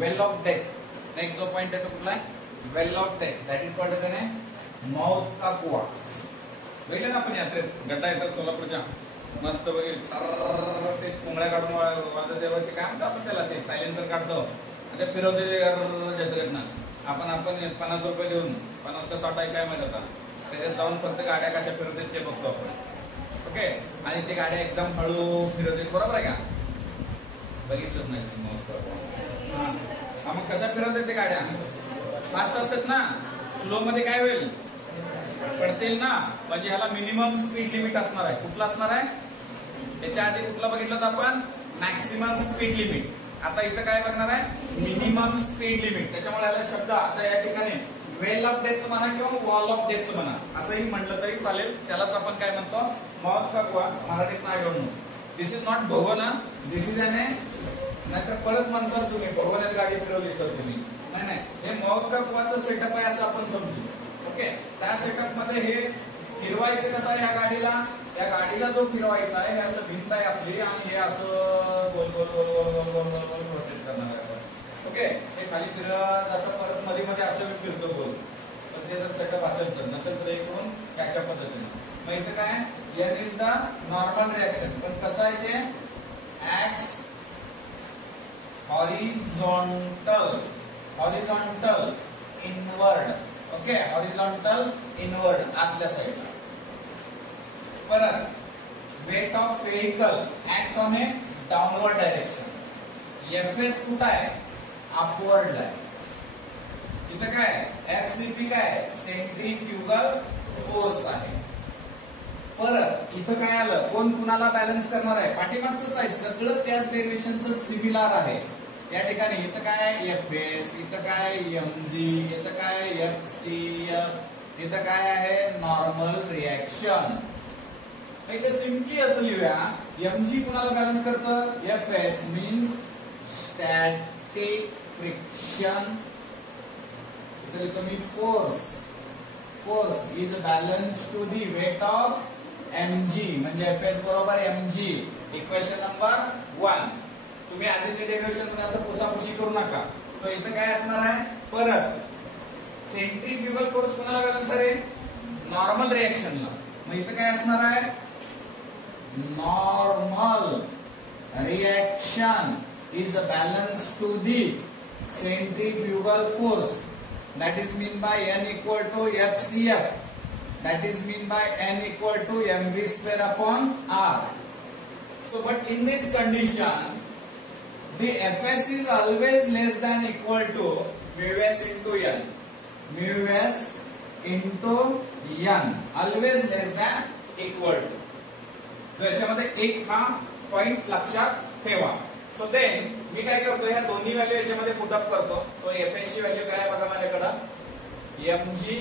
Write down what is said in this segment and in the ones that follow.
Well of death. Next जो point आहे तो कुठला आहे, well of death, that is called as a मौत का कुआ। बघितलं ना आपण यात्रेत गड्डा येतात सोलापूरच्या, मस्त बघितलं ते पुंगळ्या काढून वाजत जेव्हा ते काय म्हणतो आपण त्याला, ते सायलेन्सर काढतो ते फिरवते जत्रेत ना, आपण 50 रुपये देऊन 50 का 60 काय माहित आता, त्याच्यात जाऊन फक्त गाड्या कशा फिरवतात ते बघतो आपण। ओके, आणि ते गाड्या एकदम हळू फिरवतात, बरोबर आहे का? बघितलंच नाही मग कशा फिरवतात ते गाड्या, फास्ट असतात ना, स्लो मध्ये काय होईल, पडतील ना, म्हणजे ह्याला मिनिमम स्पीड लिमिट असणार आहे। कुठला असणार आहे, त्याच्या आधी कुठला बघितलं होतं आपण, मॅक्सिमम स्पीड लिमिट। आता इथं काय बघणार आहे, मिनिमम स्पीड लिमिट। त्याच्यामुळे याला शब्द आता या ठिकाणी वेल ऑफ डेथ म्हणा किंवा वॉल ऑफ डेथ म्हणा असंही म्हटलं तरी चालेल, त्यालाच आपण काय म्हणतो, मौत का कुआ, मराठीत नाही म्हणून। दिस इज नॉट भगोना, दिस इज एन, नाहीतर परत म्हणतात तुम्ही भगोन्यात गाडी फिरवली तर तुम्ही, नाही, हे मौत का कुआचं सेटअप आहे असं आपण समजू। ओके, त्या सेटअप मध्ये हे फिरवायचं कसं आहे, या गाडीला जो फिरवायचा आहे, हे असं भिंत आहे आपली, आणि हे असं गोल गोल गोल गोल गोल गोल गोल गोल रोटेट करणार आहे। ओके, हे खाली फिरत जातं, परत मध्ये मध्ये असं फिरतो गोल, तर ते जर सेटअप असेल तर, नसेल तर एक करून अशा पद्धतीने। मग इथं काय, N is the normal reaction, पण कसं आहे ते, acts horizontal inward. Okay, horizontal inward आतल्या साईडला। परत weight of vehicle act on a downward direction. FS कुठं आहे, अपवर्डला आहे। इथं काय, एफसीपी काय, सेंट्रीफ्युगल फोर्स आहे। परत इथं काय आलं, कोण कुणाला बॅलन्स करणार आहे, पाठीमागचंच आहे सगळं, त्याच डेरिव्हेशनचं सिमिलर आहे। या ठिकाणी इथं काय एफएस, इथं काय एमजी, इथं काय एफसीएफ, इथं काय आहे नॉर्मल रिएक्शन। इथे सिम्पली असं लिहूया, एमजी कुणाला बॅलन्स करतं, एफएस मीन्स स्टॅटिक फ्रिक्शन, इथे लिहितो मी force is balance to the weight of MG, म्हणजे एफएस बरोबर एमजी। Equation number 1। तुम्ही आधीचे डेरिव्हेशन मध्ये असं पुसापुशी करू नका। सो इथं काय असणार आहे, परत सेंट्रीफ्युगल फोर्स कुणाला बॅलन्स आहे, नॉर्मल रिएक्शनला। मग इथं काय असणार आहे, normal reaction is balance to the centrifugal force, that is mean by n equal to FCF, that is mean by n equal to mv square upon r. So but in this condition the Fs is always less than equal to mu s into n, mu s into n, always less than equal to। so याच्यामध्ये एक हा point लक्षात ठेवा। So than me काय करतो, या दोन्ही value याच्यामध्ये पुटअप करतो। सो एफएस ची व्हॅल्यू काय आहे बघा माझ्याकडं, mg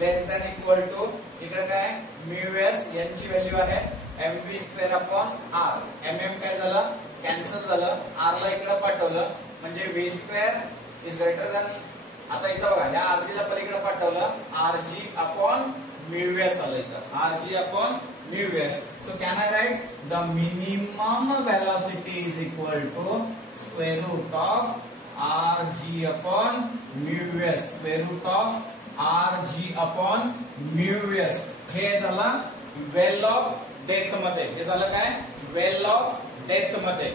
less than equal to, इकडे काय म्यू एस, एन ची व्हॅल्यू आहे mv square upon r, mm काय झालं कॅन्सल झालं, r ला इकडे पाठवलं, म्हणजे v square is greater than, आता इथं बघा या rg ला पलीकडे पाठवलं, rg अपॉन म्यू एस आलं इथं, rg upon mu S. So can I write the minimum velocity is equal to square root of rg upon mu s, square root of rg upon mu s। हे झालं वेल of death मध्ये, हे झालं काय वेल of death मध्ये।